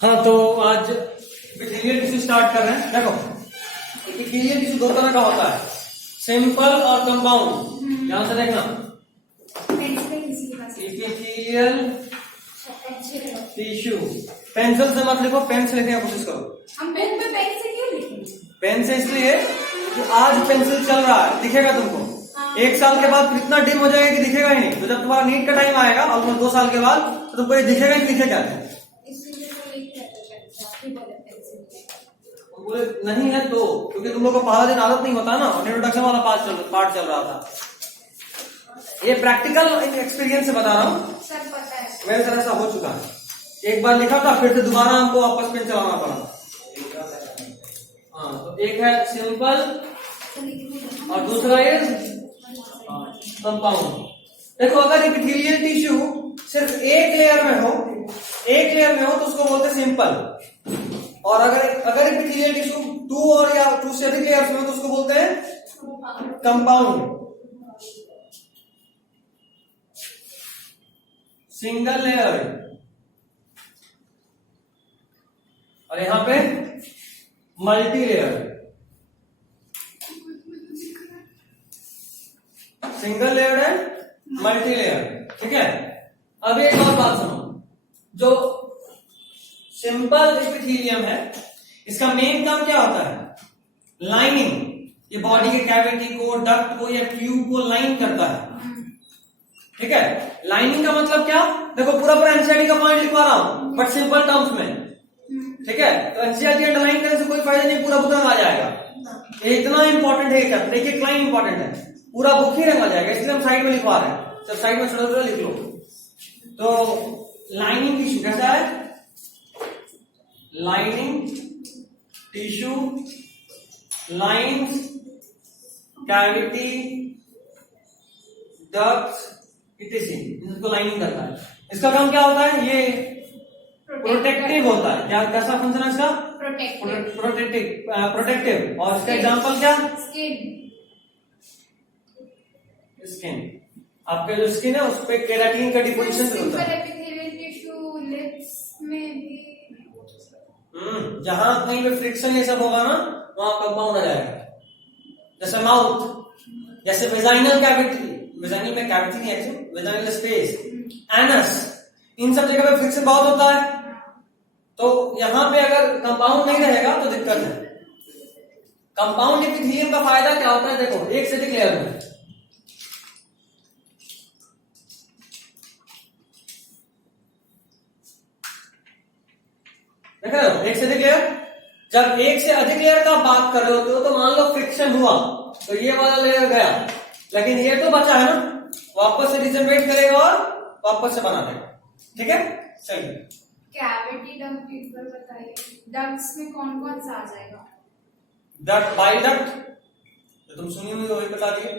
हाँ, तो आज एपिथेलियल टिश्यू स्टार्ट कर रहे हैं। देखो, एपिथेलियल टिश्यू दो तरह का होता है, सिंपल और कंपाउंड। ध्यान से देखना, एपिथेलियल टिश्यू, पेंसिल से मत लिखो, पेन से लिखने की कोशिश करो। हम पेन पे पेन से क्यों लिखेंगे? पेन से इसलिए कि आज पेंसिल चल रहा है, दिखेगा तुमको। एक साल के बाद इतना डिम हो जाएगा कि दिखेगा ही नहीं। तो जब तुम्हारा नीट का टाइम आएगा ऑलमोस्ट 2 साल के बाद, तो तुमको ये दिखेगा ही नहीं, दिखेगा क्या। बोले नहीं है तो, क्योंकि तुम लोग को पहला दिन आदत नहीं होता ना, और इंट्रोडक्शन वाला पार्ट चल रहा था। ये प्रैक्टिकल एक्सपीरियंस से बता रहा हूँ, सब पता है। मेरे तरह ऐसा हो चुका है। एक बार लिखा था, फिर से दोबारा हमको वापस पेन चलाना पड़ा। हाँ, तो एक है सिंपल और दूसरा है कंपाउंड। देखो, अगर एपिथेलियल टिश्यू सिर्फ एक लेयर में हो तो उसको बोलते हैं सिंपल। और अगर एपिथेलियल टिश्यू 2 और या 2 से अधिक लेयर्स में हो तो उसको बोलते हैं कंपाउंड। सिंगल लेयर, और यहां पे मल्टी लेयर। सिंगल लेयर है, मल्टी लेयर, ठीक है। अब एक और बात सुनो, जो सिंपल एपिथेलियम है, इसका मेन काम क्या होता है? लाइनिंग। ये बॉडी के कैविटी को, डक्ट को या ट्यूब को लाइन करता है, ठीक है। लाइनिंग का मतलब क्या? देखो, पूरा एनसीईआरटी का पॉइंट लिखवा रहा हूं, बट सिंपल टर्म्स में, ठीक है। तो एनसीईआरटी अंडरलाइन करने से कोई फायदा नहीं, पूरा बुक रंग आ जाएगा। ये इतना इंपॉर्टेंट है क्या? देखिए, क्लाइन इंपॉर्टेंट है, पूरा बुक ही रंग आ जाएगा, इसलिए हम साइड में लिखवा रहे हैं। जब साइड में छोटा लिख लो। तो लाइनिंग टिश्यू कैसा है? Lining tissue lines cavity, ducts इत्यादि, इसको लाइनिंग करता है। इसका काम क्या होता है? ये प्रोटेक्टिव होता है। क्या, कैसा फंक्शन है इसका? प्रोटेक्टिव। और इसका एग्जांपल क्या? स्किन। आपके जो स्किन है उस पे केराटिन का डिपोजिशन होता है। लिप्स में भी जहां कहीं पे फ्रिक्शन ये सब होगा ना, वहां कंपाउंड आ जाएगा। जैसे माउथ, जैसे वेजाइनल कैविटी, वेजाइनल में कैविटी नहीं है, वेजाइनल स्पेस, एनस, इन सब जगह पे फ्रिक्शन बहुत होता है। तो यहां पे अगर कंपाउंड नहीं रहेगा तो दिक्कत है। कंपाउंड एपिथेलियम का फायदा क्या होता है? देखो, एक से अधिक लेयर में, देख रहे हो, एक से अधिक लेयर। जब एक से अधिक लेयर का बात कर रहे होते हो तो मान लो फ्रिक्शन हुआ तो ये वाला लेयर गया, लेकिन ये तो बचा है ना, वापस से रिजनरेट करेगा और वापस से बना देगा, ठीक है। चलिए, कैविटी डक्ट एक बार बताइए, डक्ट्स में कौन कौन सा आ जाएगा? डक्ट, बाइल डक्ट, तो तुम सुनी हुई वही बता दिए।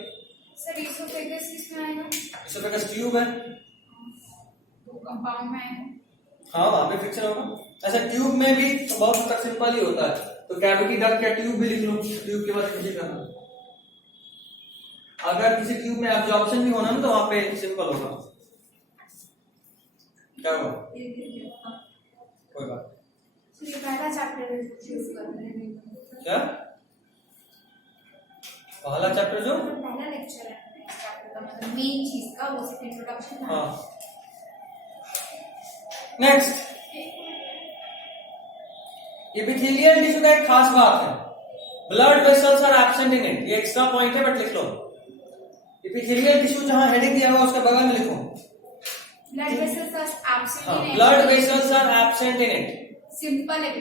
सर, इसोफेगस इसमें आएगा? इसोफेगस ट्यूब है, तो कंपाउंड में आएगा। हाँ, वहां पे फ्रिक्शन होगा। ऐसा ट्यूब में भी बहुत हद तक सिंपल ही होता है, तो कैविटी डक्ट या ट्यूब भी लिख लो, ट्यूब के बाद कुछ करना। अगर किसी ट्यूब में एब्जॉर्प्शन भी होना ना तो वहां पे सिंपल होगा। क्या होगा? कोई बात। पहला चैप्टर चूज कर रहे हैं क्या? पहला चैप्टर जो पहला लेक्चर है चैप्टर का, मतलब मेन चीज का वो इंट्रोडक्शन है। हाँ, नेक्स्ट, एपिथेलियल टिश्यू का एक खास बात है, blood vessels are absent in it. ये एक्स्ट्रा पॉइंट है, बट लिख लो। एपिथेलियल टिश्यू जहां हेडिंग दिया हुआ उसके बगल में लिखो, blood vessels are absent in it. Blood vessels are absent in it, simple है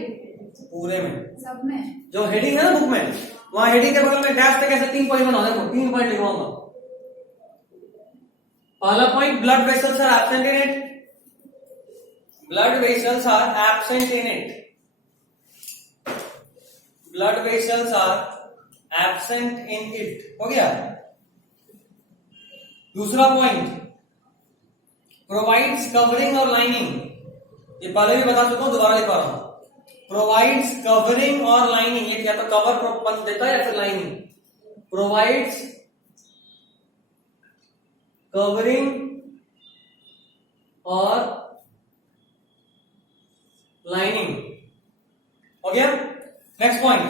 पूरे में, सब में। जो हेडिंग है ना बुक में, वहां हेडिंग के बगल में डैश तक ऐसे 3 पॉइंट बनाओ। देखो, 3 पॉइंट लिखवाऊंगा। पहला point, blood vessels are absent in it, blood vessels are absent in it, blood vessels are absent in it, हो गया। दूसरा पॉइंट, प्रोवाइड्स कवरिंग और लाइनिंग। ये पहले भी बता चुका हूं, दोबारा लिखवा रहा हूं। प्रोवाइड्स कवरिंग और लाइनिंग, ये क्या तो कवर देता है या फिर लाइनिंग। प्रोवाइड्स कवरिंग और लाइनिंग हो गया। Next point,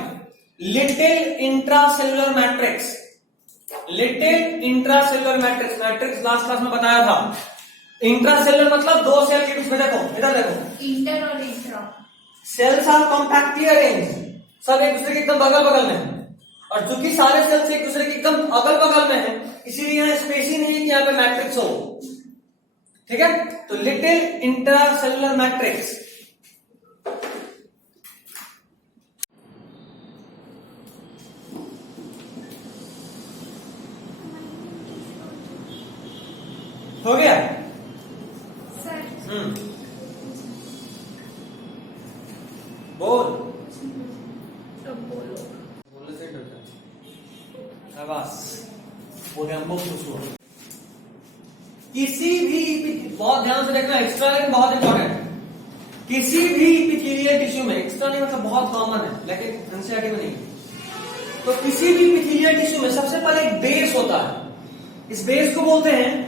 little intracellular matrix. Little intracellular matrix, matrix last class में बताया था। इंट्रासेलुलर मतलब दो सेल के बीच में, देखो इधर देखो, इंटर और intra. Cells are compactly arrange, सब एक दूसरे के एकदम बगल बगल में है, और चूंकि सारे सेल्स एक दूसरे के एकदम अगल बगल में है, इसीलिए यहाँ स्पेस ही नहीं है कि यहाँ पे मैट्रिक्स हो। ठीक है, तो लिटिल इंट्रासेलुलर मैट्रिक्स। हो गया सर बोल, तब बोलो। बोलने से डरता है। शाबाश, बोले हम बहुत खुश हुए। किसी भी, बहुत ध्यान से देखना, एक्स्ट्रा लाइन बहुत इंपॉर्टेंट है। किसी भी इपिथेलियल टिश्यू में, एक्स्ट्रा लाइन मतलब बहुत कॉमन है लेकिन एनसीईआरटी में नहीं, तो किसी भी इपिथेलियल टिश्यू में सबसे पहले एक बेस होता है। इस बेस को बोलते हैं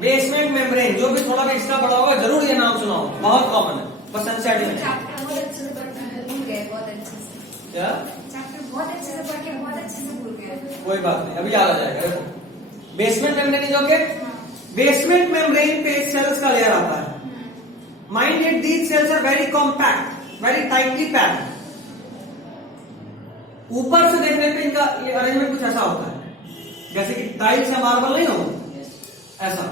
बेसमेंट मेम्ब्रेन। जो भी थोड़ा भी एक्स्ट्रा पढ़ा होगा जरूर ये नाम सुना होगा, बहुत कॉमन है, बस एनसीईआरटी में। चैप्टर बहुत अच्छे से भूल गए, बहुत अच्छे से। क्या चैप्टर बहुत अच्छे से पढ़ के बहुत अच्छे से भूल गए। कोई बात नहीं, अभी याद आ जाएगा। देखो बेसमेंट मेम्ब्रेन जो के बेसमेंट मेम्ब्रेन पे सेल्स का लेयर आता है। Mind it, these cells are very compact, very tightly packed. ऊपर से देखने पे इनका ये अरेंजमेंट कुछ ऐसा होता है, जैसे कि टाइल्स या मार्बल नहीं हो ऐसा।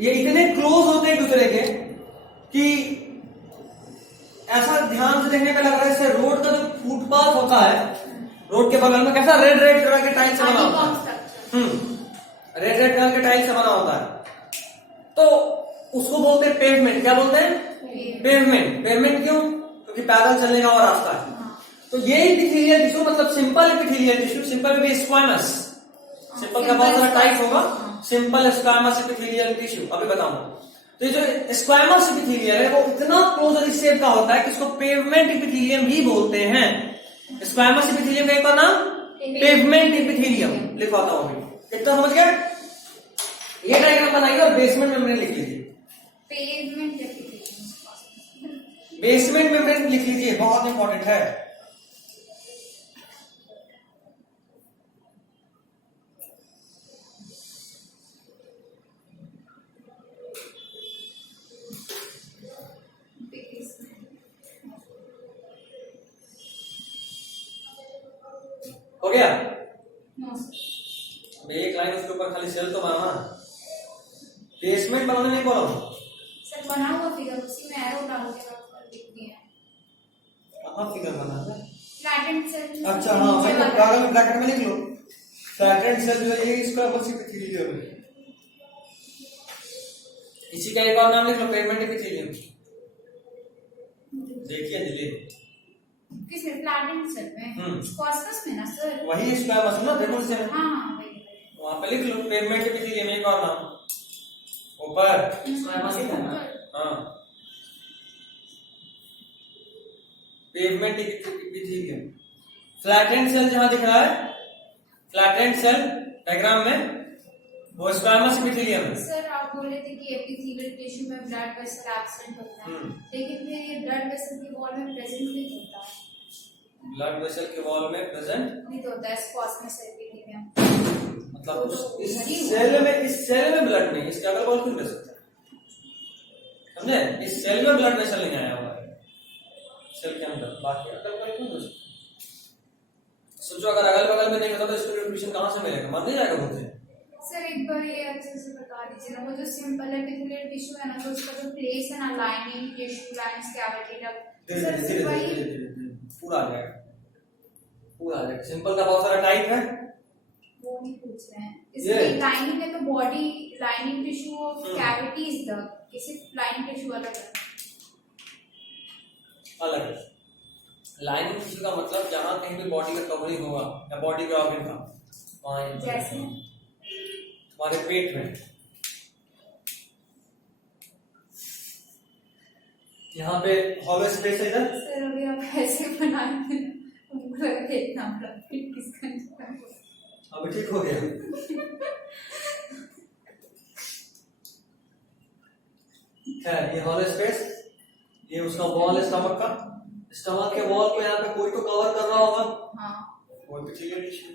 ये इतने क्लोज होते हैं एक दूसरे के कि ऐसा ध्यान से देखने पे लग रहा है जैसे रोड का जो फुटपाथ होता है, रोड के बगल में कैसा रेड रेड कलर के टाइल्स से बना होता है। रेड रेड कलर के टाइल्स से बना होता है, तो उसको बोलते हैं पेवमेंट। क्या बोलते हैं? पेवमेंट। पेवमेंट क्यों? क्योंकि पैदल चलने का और रास्ता है। तो ये इपिथेलियल टिश्यू मतलब सिंपल इपिथेलियल टिश्यू, सिंपल भी स्क्वामस। सिंपल का बहुत सारा टाइप होगा, सिंपल स्क्वामस इपिथेलियल टिश्यू। अभी बताऊंगा। तो ये जो स्क्वामस इपिथेलियल है वो इतना क्लोजर शेप का होता है कि इसको पेवमेंट इपिथेलियम भी बोलते हैं। स्क्वामस इपिथेलियम का एक और नाम पेवमेंट इपिथेलियम। लिखवाता हूं अभी, इतना समझ गया? ये डायग्राम बनाइए और बेसमेंट मेम्ब्रेन लिख लीजिए। बेसमेंट मेम्ब्रेन लिख लीजिए, बहुत इंपॉर्टेंट है। हो गया? एक लाइन उसके ऊपर खाली सेल तो बनाना, बेसमेंट बनाने नहीं बोला हूं। सर बना हुआ फिगर, उसी में एरो डाल के लिख दिया है। कहां फिगर बना है? Flattened cell. अच्छा हाँ, भाई कागज में ब्रैकेट में लिख लो। फ्लैटेंड सेल जो है ये इसका बस इपिथेलियम है। इसी का एक और नाम लिख लो, पेवमेंट इपिथेलियम। देखिए दिले किसमें? फ्लैटेंड सेल में, स्क्वामस में ना सर? वही स्क्वामस ना, देखो से हाँ वही। वहां पे लिख लो पेवमेंट इपिथेलियम, एक और नाम ऊपर स्क्वामस है ना। हाँ, पेवमेंट इपिथेलियम। फ्लैटेंड सेल जहां दिख रहा है, फ्लैटेंड सेल डायग्राम में, वो स्क्वामस इपिथेलियम है। सर आप बोले थे कि एपिथेलियल टिश्यू में ब्लड वेसल एब्सेंट होता है, लेकिन फिर ये ब्लड वेसल के वॉल में प्रेजेंट नहीं होता है। ब्लड वेसल के वॉल में प्रेजेंट नहीं तो होता है स्क्वामस एपिथेलियम। मतलब इस सेल में ब्लड नहीं, इसके अगल बगल क्यों सकता है? समझे? इस सेल में ब्लड वेसल नहीं आया हुआ है सेल के अंदर, बाकी अगल बगल क्यों हो सकता है? सोचो अगर अगल बगल में नहीं होता तो इसको न्यूट्रिशन कहां से मिलेगा? मर नहीं जाएगा बोलते हैं। सर एक बार ये अच्छे से बता दीजिए ना, वो जो सिंपल एपिथेलियल टिश्यू है ना, तो उसका जो प्लेस है ना, लाइनिंग टिश्यू लाइंस कैविटी तक पूरा आ जाएगा, पूरा आ जाएगा। सिंपल का बहुत सारा टाइप है, वो नहीं पूछ रहे हैं। इसमें लाइनिंग है तो बॉडी लाइनिंग टिश्यू और कैविटीज तक, किसी लाइनिंग टिश्यू अलग है। अलग है। लाइनिंग टिश्यू का मतलब जहां कहीं भी बॉडी का कवरिंग होगा या बॉडी के ऑर्गन का, वहां जैसे हमारे पेट में यहाँ पे हॉलो स्पेस है इधर। सर अभी आप ऐसे बनाते हैं, उनको लगा इतना बड़ा पेट किसका? अब ठीक हो गया। खैर ये हॉल स्पेस, ये उसका वॉल है स्टमक का। स्टमक के वॉल को यहाँ पे कोई तो कवर कर रहा होगा, हाँ वो एपिथेलियल टिश्यू।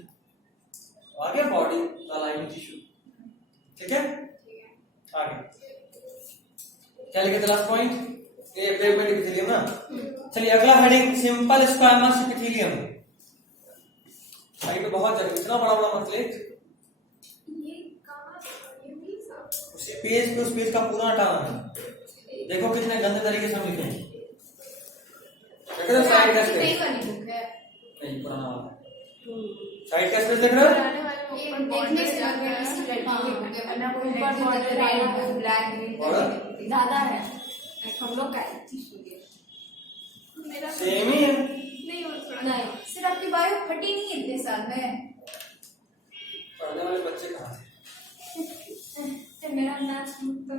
आगे बॉडी लाइनिंग टिश्यू, ठीक है। आगे क्या लिखे थे लास्ट पॉइंट, ये पेवमेंट एपिथेलियम ना। चलिए अगला हेडिंग सिंपल स्क्वायमस एपिथेलियम। भाई पे बहुत जगह इतना बड़ा बड़ा मत लिख, ये कहाँ ये भी सब उसी पेज पे उस पेज का पूरा हटाना है। देखो कितने गंदे तरीके से हम लिखे हैं। देखो तो साइड का नहीं स्पेस वाली बुक है, नहीं पुराना वाला साइड का स्पेस देख रहे हो। ये देखने से लग रहा है किसी लड़की की बुक है, वरना कोई लड़की तो रेड ब्लैक ग्रीन ज्यादा है हम लोग का मेरा सेम ही है। नहीं, वो थोड़ा नहीं सिर्फ आपकी बायो फटी नहीं है इतने साल में। पढ़ने वाले बच्चे कहाँ थे। मेरा मैथ्स तो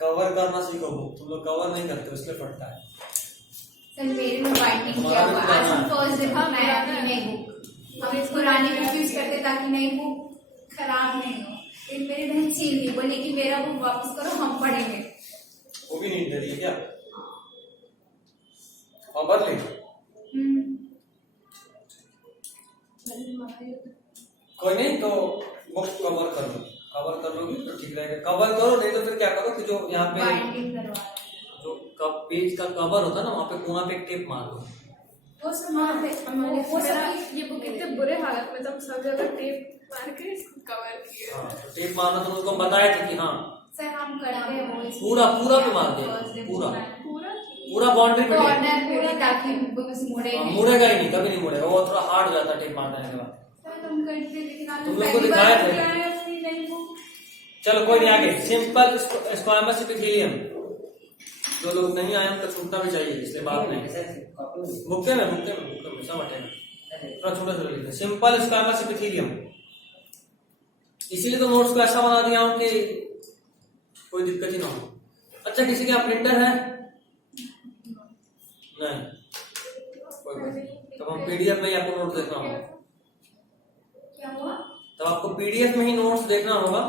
कवर करना सीखो, बुक तुम लोग कवर नहीं करते इसलिए पढ़ता है। सर मेरे में बाइंडिंग किया हुआ आज हम फर्स्ट दिन हम नया अपनी नई बुक हम इस पुरानी बुक यूज करते ताकि नई बुक खराब नहीं हो। एक मेरी बहन सील नहीं बोली कि मेरा बुक वापस करो हम पढ़ेंगे। वो भी नहीं दे रही है क्या, और बदले कोई नहीं तो बुक कवर कर लो, कवर कर लोगे तो ठीक रहेगा। कवर करो, नहीं तो फिर क्या करो कि जो यहाँ पे बाइंडिंग करवा जो पेज का कवर होता है ना, वहाँ पे कोना पे एक टेप मार दो। वो सब मार दे वो सब ये बुक इतने बुरे हालत में, तब सब जगह टेप मार के इसको कवर किया। हाँ, तो टेप मारना तो उसको बताया था कि हाँ सर हम करते हैं वो पूरा पे मार दिया, पूरा पूरा बाउंड्री पे कॉर्नर पूरी ताकि बुक मुड़े नहीं। मुड़ेगा ही नहीं, कभी नहीं मुड़ेगा, वो थोड़ा हार्ड हो जाता है टेप मारने के बाद। सर हम करते लेकिन आज तुम लोग को पहली दिखाया बार था। क्या है अपनी नई बुक। चलो कोई नहीं, आगे सिंपल स्क्वायमस एपिथेलियम। जो लोग नहीं आए उनको छूटना भी चाहिए, इसलिए बात नहीं मुक्के में सब हटेगा, थोड़ा छोटा छोटा लिखना। सिंपल स्क्वायमस एपिथेलियम, इसीलिए तो नोट्स को ऐसा बना दिया हूं कि कोई दिक्कत ही ना हो। अच्छा किसी के यहाँ प्रिंटर है? नहीं, कोई बात नहीं। तब हम पीडीएफ में ही आपको नोट्स देखना होगा, क्या हुआ? तब आपको पीडीएफ में ही नोट्स देखना होगा।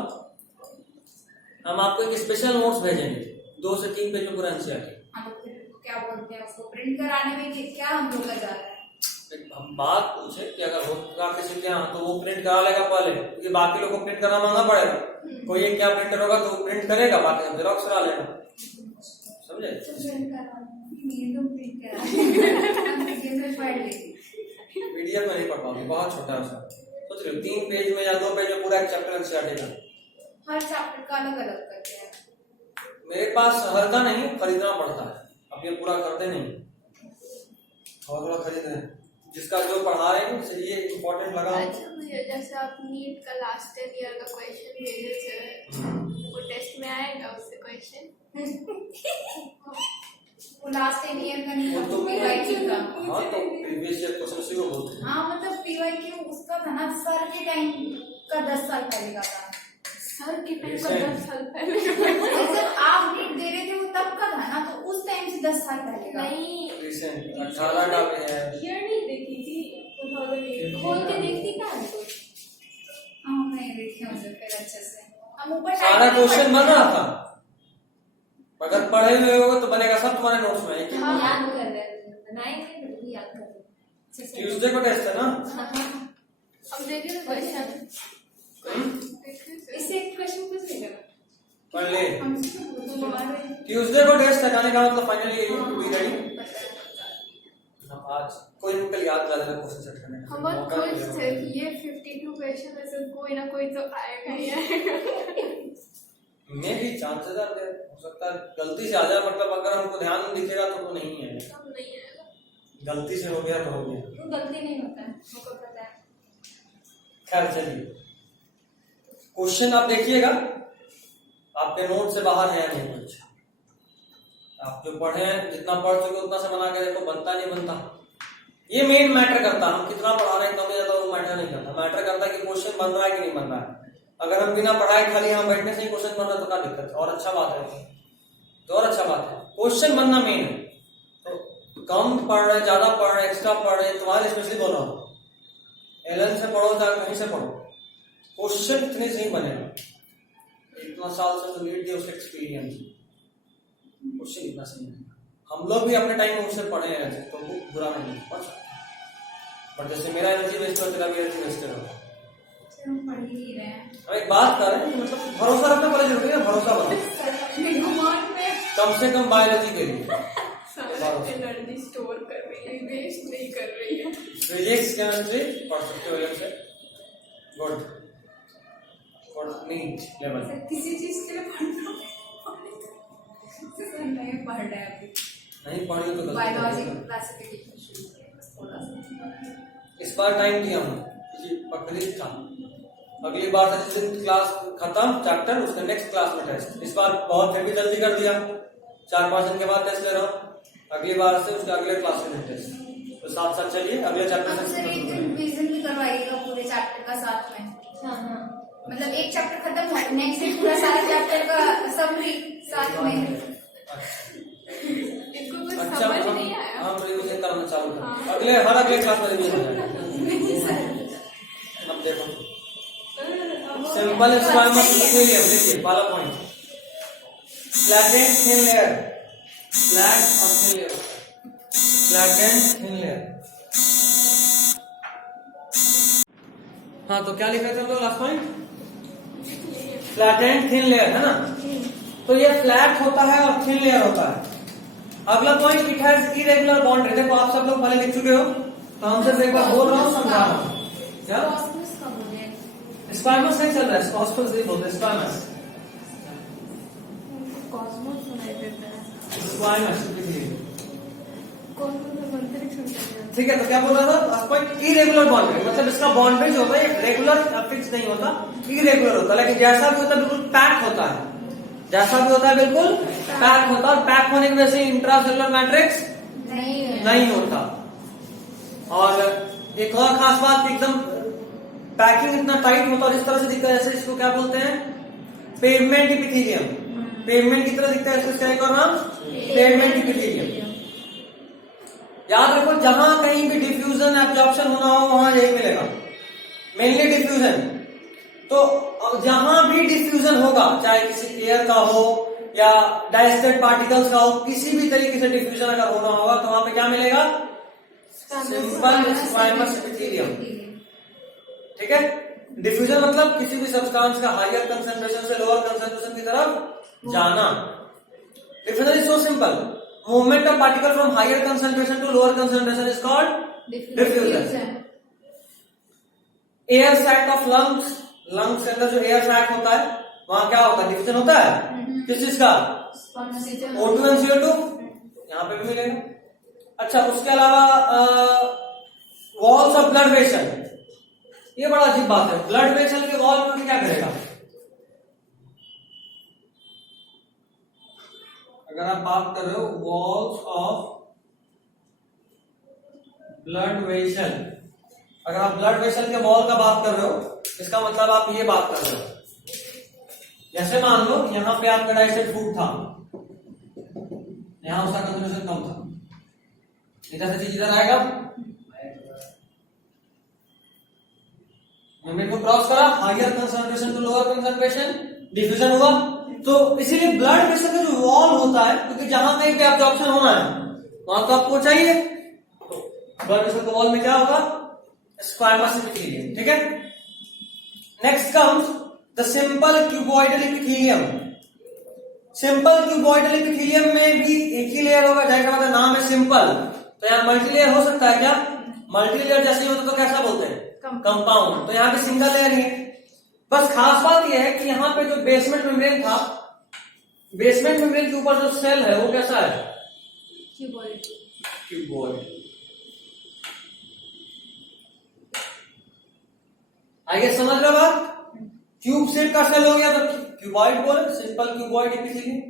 हम आपको एक स्पेशल नोट्स भेजेंगे 2 से 3 पेज में पूरा एनसीईआरटी। हम लोग फिर क्या बोलते हैं उसको प्रिंट कराने में कि क्या हम लोग का जा रहा है। हम बात पूछे कि अगर होगा किसी के यहाँ तो वो प्रिंट करा लेगा पहले, क्योंकि बाकी लोग को प्रिंट करना महंगा पड़ेगा। कोई एक क्या प्रिंटर होगा तो वो प्रिंट करेगा, बाकी सब जेरॉक्स करा लेगा, समझे। तो प्रिंट करा नहीं तो प्रिंट करा पीडीएफ पढ़ लेगी। पीडीएफ में नहीं पढ़ पाओगे, बहुत छोटा है उसका। सोच रहे 3 पेज में या 2 पेज में पूरा एक चैप्टर एनसीईआरटी का। हर चैप्टर का अलग अलग करते हैं। मेरे पास हल्का नहीं, खरीदना पड़ता है। अब ये पूरा करते नहीं, थोड़ा खरीद रहे हैं। जिसका जो पढ़ा रहे हैं उसे ये इम्पोर्टेंट लगा। अच्छा मुझे जैसे आप नीट का लास्ट ईयर का क्वेश्चन भेजे थे, वो टेस्ट में आएगा उससे क्वेश्चन? वो लास्ट ईयर का नहीं वो था, तो पीवाईक्यू का। हाँ तो प्रीवियस ईयर क्वेश्चन उसी को बोलते हैं। हाँ मतलब पीवाईक्यू उसका था ना, सर के टाइम का 10 साल पहले का था। सर के टाइम का Recent। 10 साल पहले जब आप नीट दे रहे थे वो तब का था ना, तो उस टाइम से 10 साल पहले का। नहीं, रिसेंट 18 का भी है। ईयर नहीं देखी थी 2008 खोल के देखती क्या है कोई? हम नहीं देखे मुझे फिर अच्छे से। हम ऊपर सारा टाइटल क्वेश्चन बन पढ़ते रहा हैं। था, अगर पढ़े हुए होगे तो बनेगा सब तुम्हारे नोट्स में। एक हाँ याद कर रहे हैं, बनाएंगे फिर भी याद कर रहे हैं। ट्यूसडे को टेस्ट है ना। अब देखिए क्वेश्चन, इससे एक क्वेश्चन पूछ लीजिएगा। पढ़ ले, हमसे तो तुम्हारे ट्यूसडे को टेस्ट है, कहने का मतलब फाइनली ये बी रेडी। आज कोई भी कल याद करा देना क्वेश्चन सेट करने का। हम बहुत खुश थे कि ये 52 क्वेश्चन में से कोई ना कोई तो आएगा ही आएगा। मैं भी चांसेस है, हो सकता है गलती से आ जाए, मतलब अगर हमको ध्यान में दिखेगा तो नहीं है, सब नहीं आएगा, गलती से हो गया तो हो गया। तो गलती नहीं होता है, मुझको पता है। खैर चलिए, क्वेश्चन आप देखिएगा, आपके नोट से बाहर है नहीं कुछ। आप जो पढ़े हैं, जितना पढ़ चुके उतना से बना के देखो, बनता नहीं बनता। ये मेन मैटर करता, हम कितना पढ़ा रहे हैं कम या ज्यादा वो मैटर नहीं करता। मैटर करता है कि क्वेश्चन बन रहा है कि नहीं बन रहा है। अगर हम बिना पढ़ाए खाली यहाँ बैठने से ही क्वेश्चन बन रहा है तो क्या दिक्कत है, और अच्छा बात है, तो और अच्छा बात है। क्वेश्चन बनना मेन है। तो कम पढ़ रहे, ज्यादा पढ़ रहे, एक्स्ट्रा पढ़ रहे, तुम्हारे स्पेशली बोल रहा हूँ, एलन से पढ़ो चाहे कहीं से पढ़ो, क्वेश्चन इतने से ही बनेगा। इतना साल से तो नीट दिया, उसका एक्सपीरियंस। क्वेश्चन इतना सही नहीं। हम लोग भी अपने टाइम में उससे पढ़े हैं ऐसे, तो वो बुरा नहीं पढ़ सकते, बट जैसे मेरा एनर्जी वेस्ट हो, तेरा भी एनर्जी वेस्ट होगा। हम पढ़ ही नहीं रहे हैं। हम एक बात कर रहे हैं, मतलब भरोसा रखना बड़ा जरूरी है, भरोसा बनाओ घुमान में कम से कम बायोलॉजी के लिए। सारा एनर्जी स्टोर कर रही है, वेस्ट नहीं कर रही है। फिजिक्स केमिस्ट्री पढ़ सकते हो लेवल से, गुड गुड नीट लेवल। किसी चीज के लिए पढ़ना नहीं पढ़ रहे हैं अभी। नहीं पढ़ी तो गलती बायोलॉजी करेगा। क्लासिफिकेशन शुरू किया बस थोड़ा सा। इस बार टाइम दिया हम क्योंकि बकरीद था, अगली बार से क्लास खत्म चैप्टर, उसके नेक्स्ट क्लास में टेस्ट। इस बार बहुत हैवी जल्दी कर दिया, 4-5 दिन के बाद टेस्ट ले रहा हूँ, अगली बार से उसके अगले क्लास में टेस्ट। तो साथ साथ चलिए अगले चैप्टर आप सर एक दिन रिवीजन भी करवाइएगा पूरे चैप्टर का साथ में। मतलब एक चैप्टर खत्म हुआ नेक्स्ट डे पूरा सारा चैप्टर का समरी साथ में। इनको कुछ अच्छा समझ नहीं आया। हम रिवीजन करना चालू करें, अगले हर अगले क्लास में रिवीजन हो जाएगा। अब देखो सिंपल स्क्वायमस इक्विलिब्रियम, देखिए पहला point flat and thin layer, flat और thin layer, flat and thin layer. हाँ तो क्या लिख रहे थे हम लोग last point, flat and thin layer है ना। तो ये फ्लैट होता है और थिन लेयर होता है। अगला point it has irregular boundary. देखो आप सब लोग पहले लिख चुके हो, तो हम सिर्फ एक बार बोल रहा हूँ, समझा रहा हूँ। क्या कॉस्मोस का बोले, स्क्वायमस नहीं चल रहा है, कॉस्मोस नहीं बोलते, स्क्वायमस कॉस्मोस सुनाई देता है। स्क्वायमस। कॉस्मोस अंतरिक्ष में चल रहा है। ठीक है, तो क्या बोल रहा था लास्ट पॉइंट, इरेगुलर बाउंड्री, मतलब इसका बाउंड्री जो होता है रेगुलर फिक्स नहीं होता, इरेगुलर होता है। लेकिन जैसा भी होता है बिल्कुल पैक होता है, जैसा भी होता है बिल्कुल पैक होता है। पैक होने की वजह से इंट्रासेलुलर मैट्रिक्स नहीं होता। और एक और खास बात, एकदम पैकिंग इतना टाइट होता है और इस तरह से दिखता है, जैसे इसको क्या बोलते हैं, पेवमेंट इपिथेलियम। पेवमेंट की तरह दिखता है, इसका क्या एक और नाम, पेवमेंट इपिथेलियम। याद रखो जहां कहीं भी डिफ्यूजन एब्जॉर्प्शन होना हो वहां यही मिलेगा, मेनली डिफ्यूजन। तो जहां भी डिफ्यूजन होगा, चाहे किसी एयर का हो या डाइस्टेट पार्टिकल्स का हो, किसी भी तरीके से डिफ्यूजन अगर होना होगा तो वहां पे क्या मिलेगा, सिंपल स्क्वायमस एपिथेलियम। ठीक है, डिफ्यूजन मतलब किसी भी सब्सटेंस का हायर कंसंट्रेशन से लोअर कंसंट्रेशन की तरफ जाना। Diffusion is so simple, movement of particle from higher concentration to lower concentration is called diffusion. Air sac of lungs, lungs के अंदर जो एयर सैक होता है वहां क्या होता है, डिफ्यूजन होता है। किस चीज का, O2 and CO2, यहां पे भी मिलेगा। अच्छा, उसके अलावा वॉल्स ऑफ ब्लड वेसल, ये बड़ा अजीब बात है, ब्लड वेसल के वॉल में क्या करेगा, अगर आप बात कर रहे हो वॉल्स ऑफ ब्लड वेसल, अगर आप ब्लड वेसल के वॉल का बात कर रहे हो, इसका मतलब आप ये बात कर रहे हो, जैसे मान लो यहां पे आपका डाइस्टेट फूड था, यहां उसका कंसंट्रेशन कम था, इधर से चीज इधर आएगा, मेम्ब्रेन को क्रॉस करा, higher concentration to lower concentration, diffusion हुआ। तो इसीलिए ब्लड वेसल का जो वॉल होता है, क्योंकि जहां कहीं पे एब्जॉर्प्शन होना है वहां तो आपको चाहिए, तो ब्लड वेसल के वॉल में क्या होगा, स्क्वायमस एपिथेलियम। ठीक है, next comes the simple cuboidal epithelium. Simple cuboidal epithelium में भी एक ही लेयर होगा, जाहिर बात है नाम है सिंपल, तो यहाँ मल्टीलेयर हो सकता है क्या, मल्टीलेयर जैसे होता तो कैसा बोलते हैं, कंपाउंड। तो यहाँ पे सिंगल लेयर ही है। बस खास बात यह है कि यहाँ पे जो बेसमेंट मेम्ब्रेन था, बेसमेंट मेम्ब्रेन के ऊपर जो सेल है वो कैसा है, क्यूबॉइड। आइए समझ लो बात, क्यूब शेप का सेल हो गया तो क्यूबॉइड बोले, सिंपल क्यूबॉइड एपिथेलियम।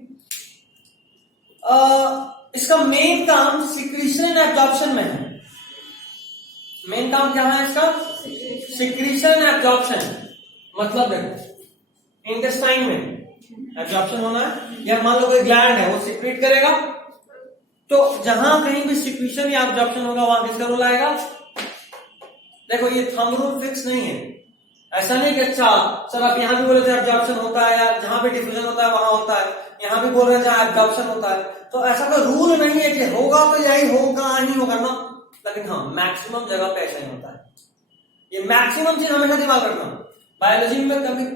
इसका मेन काम सिक्रीशन एब्जॉर्प्शन में है। मेन काम क्या है इसका, सिक्रीशन एब्जॉर्प्शन, मतलब देखो इंटेस्टाइन में एब्जॉर्प्शन होना है, या मान लो कोई ग्लैंड है वो सिक्रीट करेगा, तो जहां कहीं भी सिक्रीशन या एब्जॉर्प्शन होगा वहां किसका रोल आएगा। देखो ये थंब रूल फिक्स नहीं है, ऐसा नहीं कि अच्छा सर आप यहाँ भी बोले थे एब्जॉर्प्शन होता है, या जहां पे डिफ्यूजन होता है वहां होता है, यहाँ भी बोल रहे हैं जहां एब्जॉर्प्शन होता है। तो ऐसा कोई रूल नहीं है कि होगा तो यही होगा, नहीं होगा ना, लेकिन हाँ मैक्सिमम जगह पे ऐसा ही होता है। ये मैक्सिमम चीज हमेशा दिमाग रखना, बायोलॉजी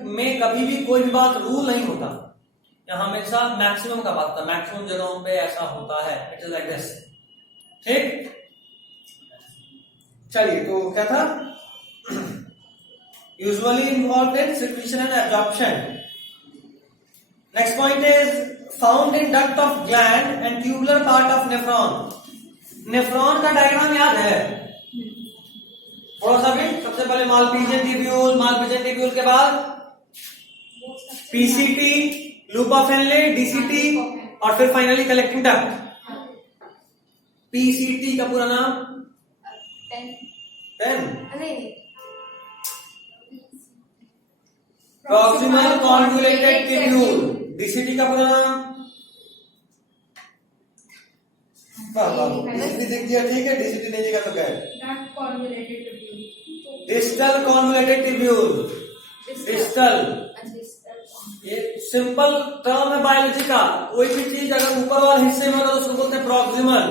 में कभी भी कोई भी बात रूल नहीं होता, यहाँ हमेशा मैक्सिमम का बात था, मैक्सिमम जगहों पे ऐसा होता है, इट इज लाइक दिस। ठीक, चलिए तो क्या था, usually involve in secretion and absorption. Next point is found in duct of gland and tubular part of nephron. Nephron का डायग्राम याद है थोड़ा सा भी? सबसे पहले मालपीजियन ट्यूब्यूल, मालपीजियन ट्यूब्यूल के बाद PCT, loop of Henle, DCT और फिर फाइनली कलेक्टिंग डक्ट। पीसीटी का पूरा नाम? Pen. Proximal convoluted tubule. DCT का पूरा नाम? डीसीटी देख दिया, ठीक है, डीसीटी नहीं देगा तो क्या है? Distal convoluted tubule. डिस्टल ये सिंपल टर्म है बायोलॉजी का। कोई भी चीज अगर ऊपर वाले हिस्से में हो तो उसको बोलते हैं प्रॉक्सिमल,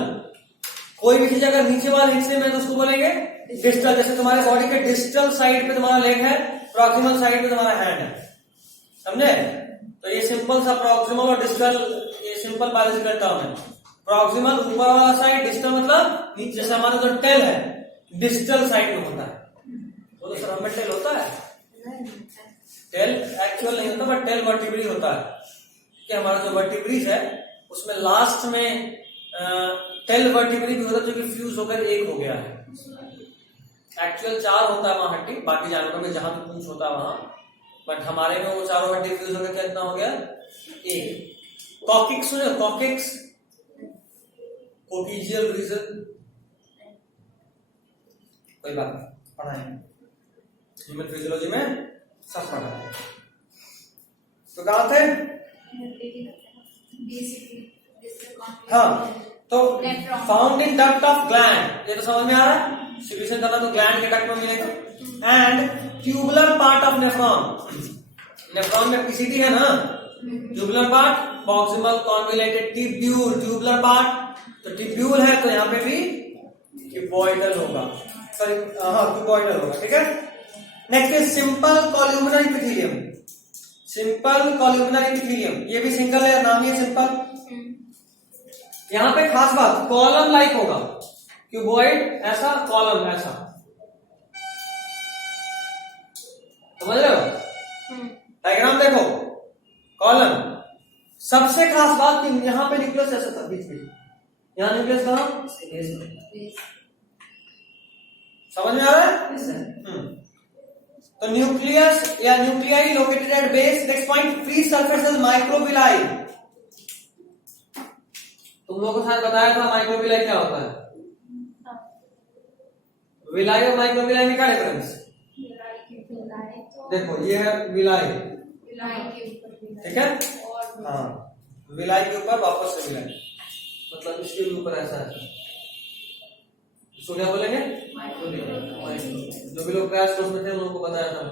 कोई भी चीज अगर नीचे वाले हिस्से में तो उसको बोलेंगे डिस्टल। जैसे तुम्हारे बॉडी के डिस्टल साइड पे तुम्हारा लेग है, प्रॉक्सिमल साइड पे तुम्हारा हैंड है, समझे? तो ये सिंपल सा प्रॉक्सिमल और डिस्टल, ये सिंपल बायोलॉजिकल टर्म है। प्रॉक्सिमल ऊपर वाला साइड, डिस्टल मतलब नीचे, जैसे हमारा जो टेल है डिस्टल साइड में होता है। तो सर हमें टेल होता है? टेल एक्चुअल नहीं होता, बट टेल वर्टिब्री होता है कि हमारा जो वर्टिब्रीज है उसमें लास्ट में टेल वर्टिब्री भी होता है जो कि फ्यूज होकर एक हो गया है। एक्चुअल 4 होता है वहां हड्डी, बाकी जानवरों में जहां भी पूंछ होता है वहां, बट हमारे में वो चारों हड्डी फ्यूज होकर कितना हो गया? एक। कॉकिक्स सुने? कॉकिक्स, कोकिजियल रीजन, कोई बात नहीं, पढ़ाएंगे ह्यूमन फिजियोलॉजी में, सब पढ़ा है। तो कहां थे? हाँ, तो found in duct of gland, ये तो समझ में आ रहा है, सिक्रीशन करना तो ग्लैंड के डक्ट में मिलेगा। And tubular part of nephron. Nephron में पीसीटी है ना, tubular part, proximal convoluted tubule, tubular part, तो ट्यूब्यूल है तो यहाँ पे भी क्यूबॉइडल होगा, सॉरी हाँ क्यूबॉइडल होगा, ठीक है। Next is simple columnar epithelium. Simple columnar epithelium, ये भी सिंगल है, नाम ही है सिंपल। यहां पे खास बात, कॉलम लाइक होगा, क्यूबॉइड ऐसा, कॉलम ऐसा, समझ रहे हो? डायग्राम देखो, कॉलम। सबसे खास बात कि यहां पे न्यूक्लियस ऐसा था बीच में, यहां न्यूक्लियस कहां? समझ में आ रहा है? तो न्यूक्लियस या nuclei located at base. Next point, free surfaces microvilli. तुम लोगों को शायद बताया था माइक्रोविलाई क्या होता है। विलाई और माइक्रोविलाई में क्या डिफरेंस? देखो ये है विलाई, ठीक है, हाँ, विलाई के ऊपर वापस से विलाई, मतलब इसके ऊपर ऐसा है, इसको क्या बोलेंगे? जो भी लोग क्रैश कोर्स में थे उन लोगों को बताया था,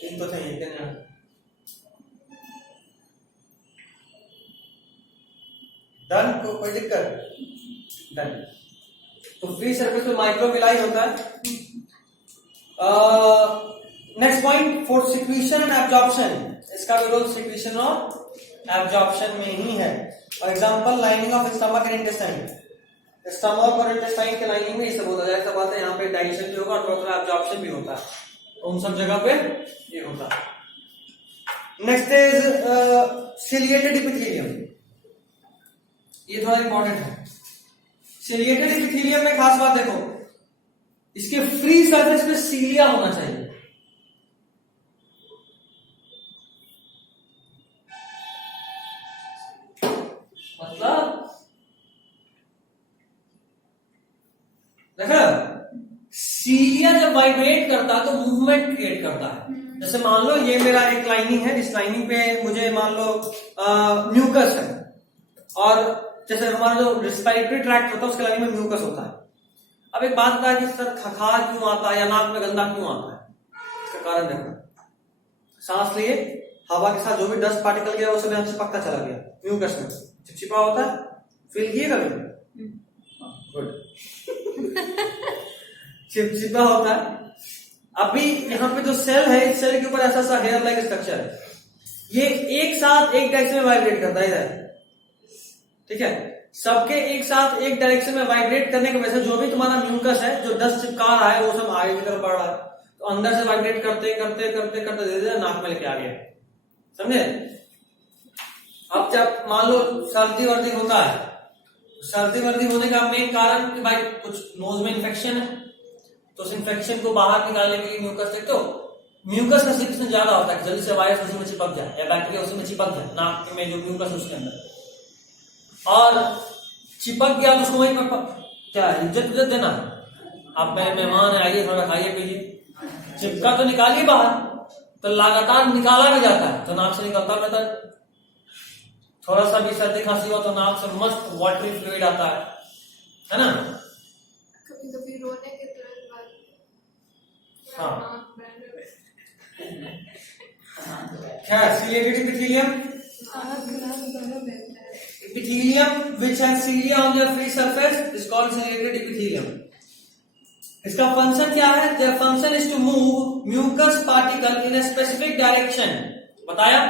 3 तो थे, एक दिन डन, कोई दिक्कत? डन। तो फ्री सरफेस में माइक्रोविलाई होता है। Next point, for secretion and absorption, इसका भी रोल सिक्रीशन और एब्जॉर्प्शन में ही है। For example lining of stomach and intestine, stomach और इंटेस्टाइन के लाइनिंग में ये सब होता है, बात है, यहाँ पे डाइजेशन भी होगा और थोड़ा थोड़ा एब्जॉर्प्शन भी होता है, तो उन सब जगह पे ये होता है। नेक्स्ट इज सिलिएटेड इपिथेलियम, ये थोड़ा इंपॉर्टेंट है। सिलिएटेड इपिथेलियम में खास बात देखो, इसके फ्री सरफेस पे सीलिया होना चाहिए, मतलब देखा, सीलिया जब वाइब्रेट करता है तो मूवमेंट क्रिएट करता है। जैसे मान लो ये मेरा एक लाइनिंग है, इस लाइनिंग पे मुझे मान लो म्यूकस है, और जैसे हमारा जो रेस्पिरेटरी ट्रैक्ट होता है उसके लाइनिंग में म्यूकस होता है। अब एक बात बता कि सर खखार क्यों आता है या नाक में गंदा क्यों आता है? इसका कारण देखो, सांस लिए, हवा के साथ जो भी डस्ट पार्टिकल गया वो सब यहाँ से पक्का चला गया, म्यूकस में चिपचिपा होता है, फील किए कभी? गुड। चिपचिपा होता है। अभी यहाँ पे जो सेल है, इस सेल के ऊपर ऐसा सा हेयर लाइक स्ट्रक्चर है, ये एक साथ एक डायरेक्शन में वाइब्रेट करता है इधर, ठीक है। सबके एक साथ एक डायरेक्शन में वाइब्रेट करने की वजह से जो भी तुम्हारा म्यूकस है, जो डस्ट चिपका रहा है, वो सब आगे की तरफ बढ़ रहा है, तो अंदर से वाइब्रेट करते करते करते करते धीरे धीरे नाक में लेके आ गया, समझे। अब जब मान लो सर्दी वर्दी होता है, सर्दी वर्दी होने का मेन कारण कि भाई कुछ नोज में इन्फेक्शन है, तो उस इन्फेक्शन को बाहर निकालने के लिए म्यूकस, देखते हो म्यूकस का सिक्रेशन ज्यादा होता है, जल्दी से वायरस उसी में चिपक जाए या बैक्टीरिया उसी में चिपक जाए, नाक में जो म्यूकस है उसके अंदर, और चिपक गया तो उसको वहीं पर क्या इज्जत देना, आप मेरे मेहमान है, आइए थोड़ा खाइए पीजिए, चिपका तो निकालिए बाहर, तो लगातार निकाला भी जाता है, तो नाक से निकलता रहता है। थोड़ा सा भी सर्दी खांसी हुआ तो नाक से मस्त वाटरी फ्लूइड आता है ना। कभी कभी रोने के तुरंत बाद हाँ। नाक बंद हो गया। क्या ciliated epithelium? Epithelium which has cilia on their free surface is called ciliated epithelium. इसका फंक्शन क्या है? Their function is to move mucus particle in a specific direction. बताया?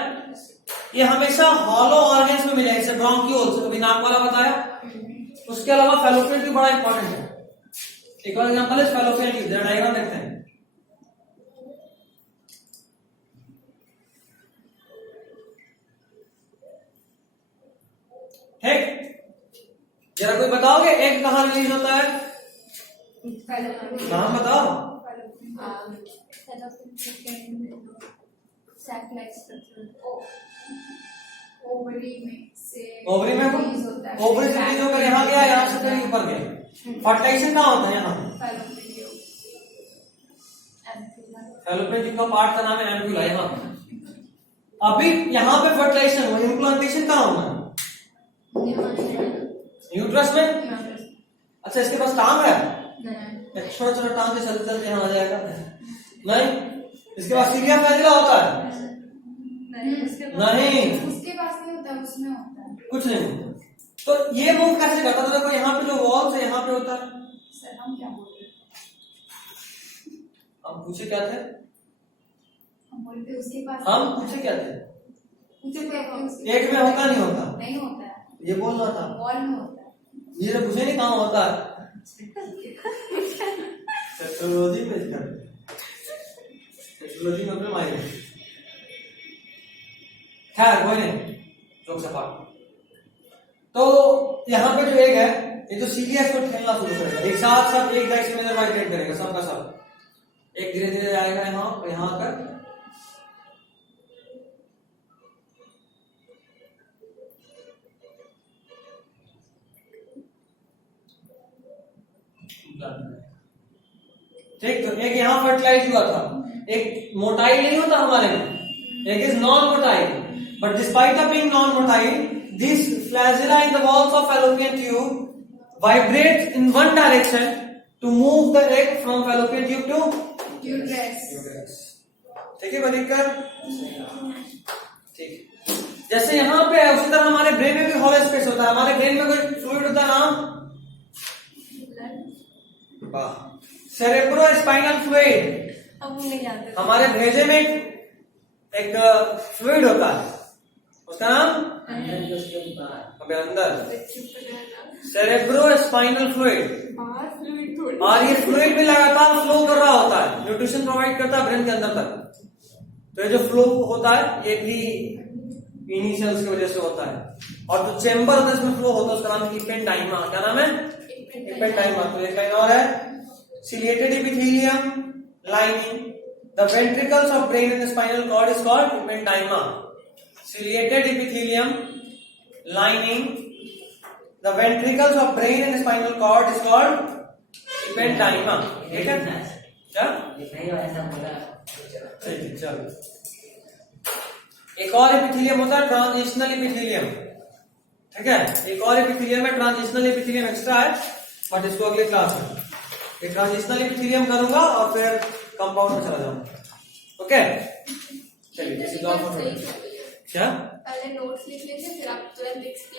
ये हमेशा हॉलो ऑर्गन्स में मिले, जैसे ब्रोंकियोल्स, अभी नाक वाला बताया। उसके अलावा फेलोपियन भी बड़ा इंपॉर्टेंट है। एक और एग्जांपल है फेलोपियन ट्यूब, डायग्राम देखते हैं। ठीक, जरा कोई बताओगे एग कहाँ रिलीज होता है? नाम बताओ। ओवरी में से ओवरी में रिलीज होता है, ओवरी से रिलीज होकर यहाँ गया, यहाँ से कहीं ऊपर गया। फर्टिलाइजेशन कहाँ होता है? यहाँ फेलोपियन ट्यूब का पार्ट का नाम है एम्पुला। यहाँ अभी यहाँ पे फर्टिलाइजेशन हुआ, इम्प्लांटेशन कहाँ होना है? यूट्रस में। अच्छा, इसके पास टांग है? छोटा छोटा टांग से चलते चलते यहाँ आ जाएगा? नहीं। इसके पास सीलिया फैजिला होता है? नहीं। उसके पास नहीं होता, उसमें होता है। कुछ नहीं होता। तो ये मूव कैसे करता था? देखो यहाँ पे जो वॉल्स है यहाँ पे होता है। सर हम क्या बोल रहे हैं? हम पूछे क्या थे? हम बोलते उसके पास, हम पूछे क्या थे? एक में होता नहीं होता? नहीं होता है, ये बोल रहा था। वॉल में होता है। ये तो पूछे नहीं कहाँ होता है। सेक्सोलॉजी में इसका, सेक्सोलॉजी में अपने माइंड। खैर कोई नहीं, जोक से पार्ट। तो यहाँ पे जो एग है, ये जो सीलिया इसको ठेलना शुरू करेगा, एक साथ सब एक डायरेक्शन में वाइब्रेट करेगा, सबका सब एक धीरे धीरे आएगा यहाँ और यहाँ आकर ठीक। तो एक यहाँ फर्टिलाइज हुआ था, एक मोटाइल नहीं होता हमारे में, एक is non motile, but despite of being non motile, this flagella in the walls of fallopian tube vibrates in one direction to move the egg from fallopian tube to uterus. ठीक है बनीकर? ठीक। जैसे यहाँ पे है उसी तरह हमारे ब्रेन में भी हॉलो स्पेस होता है। हमारे ब्रेन में कोई फ्लूइड होता है, नाम सेरेब्रो स्पाइनल फ्लूइड। अब नहीं जानते। हमारे भेजे में एक फ्लूइड होता है, उसका नाम अबे अंदर सेरेब्रो स्पाइनल फ्लूइड। और ये फ्लूइड भी लगातार फ्लो कर रहा होता है, न्यूट्रिशन प्रोवाइड करता है ब्रेन के अंदर तक। तो ये जो फ्लो होता है ये भी इनिशियल्स की वजह से होता है। और जो चेंबर होता है इसमें फ्लो होता है, उसका नाम है इपेंडाइमा। क्या नाम है? इपेंडाइमा। तो एक लाइन और है, ciliated epithelium lining the ventricles of brain and the spinal cord is called ependyma. Ciliated epithelium lining the ventricles of brain and the spinal cord is called ependyma. ठीक है? क्या? ठीक है, चलो। एक और एपिथेलियम होता है ट्रांजिशनल एपिथेलियम। ठीक है, एक और एपिथेलियम है ट्रांजिशनल एपिथेलियम, एक्स्ट्रा है, बट इसको अगले क्लास में ये ट्रांजिशनल एपिथेलियम करूंगा और फिर कंपाउंड में चला जाऊंगा। ओके चलिए किसी का सही कर रही है। क्या पहले नोट्स लिख लीजिए फिर आप तुरंत